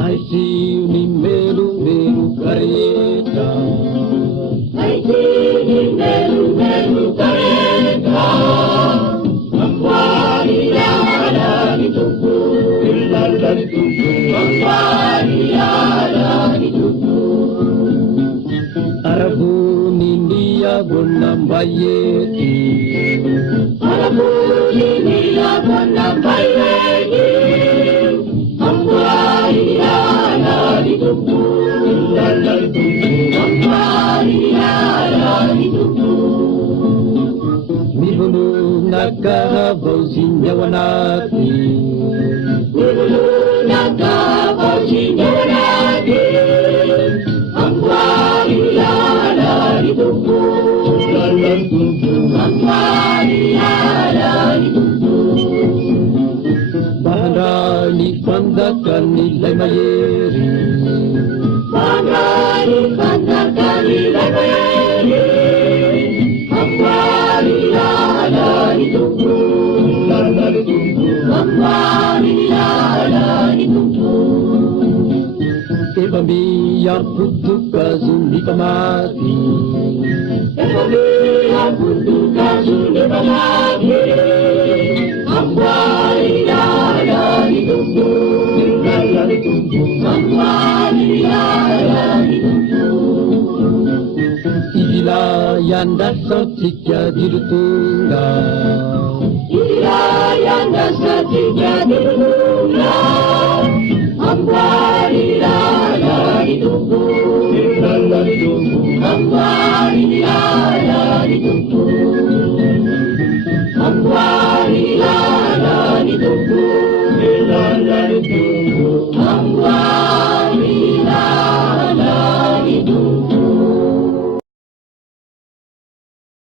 I see ni melu melu kareta. I see ni melu melu kareta. Mambari ala ni tupu, ilala ni tupu. Mambari ala ni tupu. Arabu ni dia bonambayeti. Arabu ni dia bonambayeti. Mambari ala ni tupu, ilala ni tupu. Mambari ala ni tupu. Mibulu nakahabaw sinyawa natin. Mibulu nakahabaw sinyawa natin. Mambari ala ni tupu, ilala ni tupu. Mambari ala ni tupu. Baharani pandakan nilai mayeri. Baharani pandakan nilai mayeri. Mambari ala ni tupu, ilala ni tupu. Mambari ala ni tupu. Ebamiyar putu kazuni pamati. Ebamiyar putu kazuni pamati. Mambari ala ni tupu, ilala ni tupu. Mambari ala ni tupu. Ilayan dasar tiga dirutunggal. Ilayan dasar tiga dirutunggal. Mambari ala ni tupu, ilala ni tupu. Mambari ala ni tupu. Mambari ala ni tupu, ilala ni tupu.